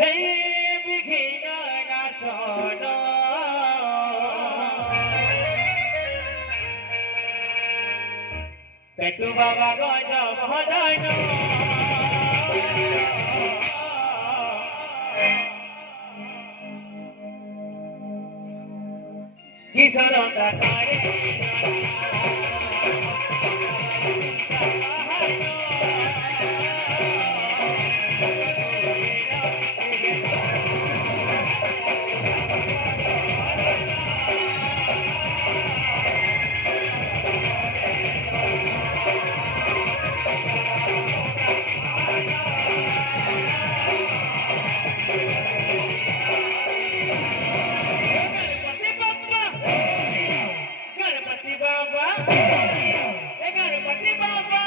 हे विघ्न नाशन पेटू बाबा गज भदन किशोर गणपति बाबा गणपति बाबा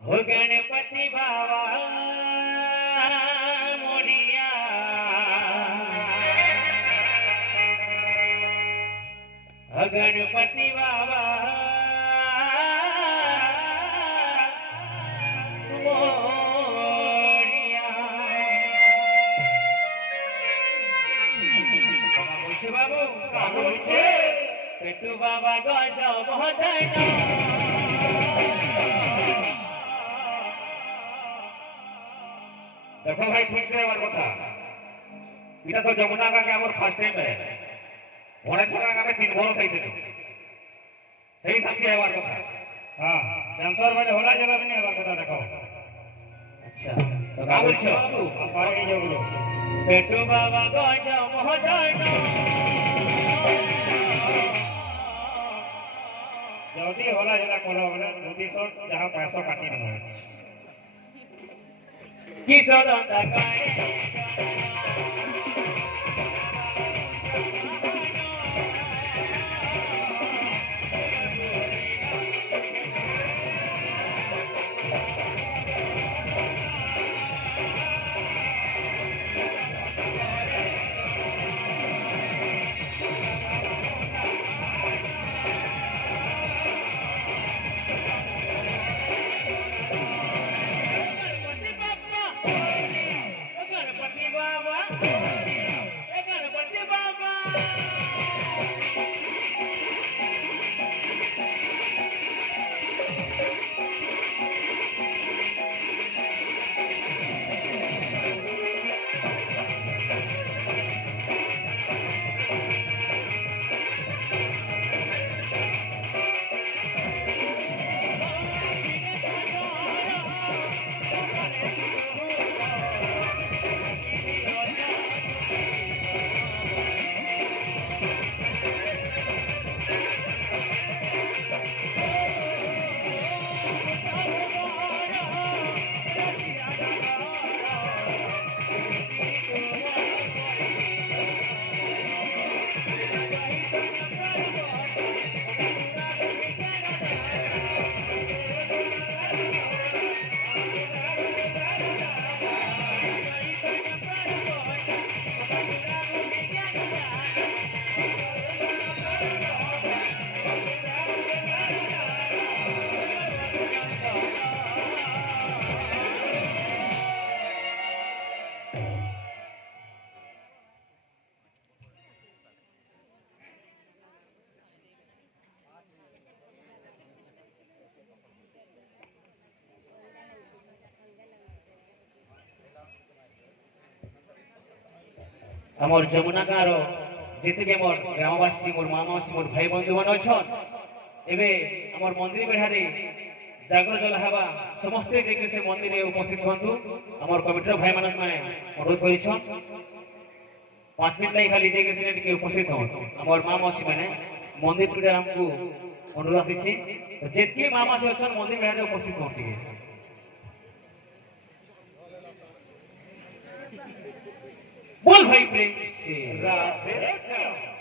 हो गणपति बाबा मोरिया हो गणपति बाबा मोरिया बाबू काम पेटू बाबा गज भदन देखो भाई ठीक से हमार कथा इटा तो जमुना का हमर फर्स्ट टाइम है ओने छरा का 3 भर खाइते सही साथी है हमार कथा हां डांसर वाले होला जवाब नहीं हमार कथा देखो अच्छा तो का बोलछो हम पारे जो बोलो पेटू बाबा गज भदन जल्दी होला जला कोलो बोले 200 जहां 500 काटी दो किशोर गणपति बाबा गणपति बाबा আমার যমুনা গাঁর যেতে মোর গ্রামবাসী মোর মা মাসি মোর ভাই বন্ধু মানে অছন এবে আমার মন্দির বেড়ারে জাগর জল হবা সমস্তে যে সে মন্দিরে উপস্থিত হন্তু আমার কমিটির ভাই মানুষ মানে অনুরোধ করেছন 5 মিনিট লাই খালি যে গেছে টিকে উপস্থিত হন আমার মা মাসি মানে মন্দির পূজা আমকু অনুরোধ আসিছে তো যেতকি মা মাসি অছন মন্দির বেড়ারে উপস্থিত হন টিকে बोल भाई प्रेम से राधे श्याम।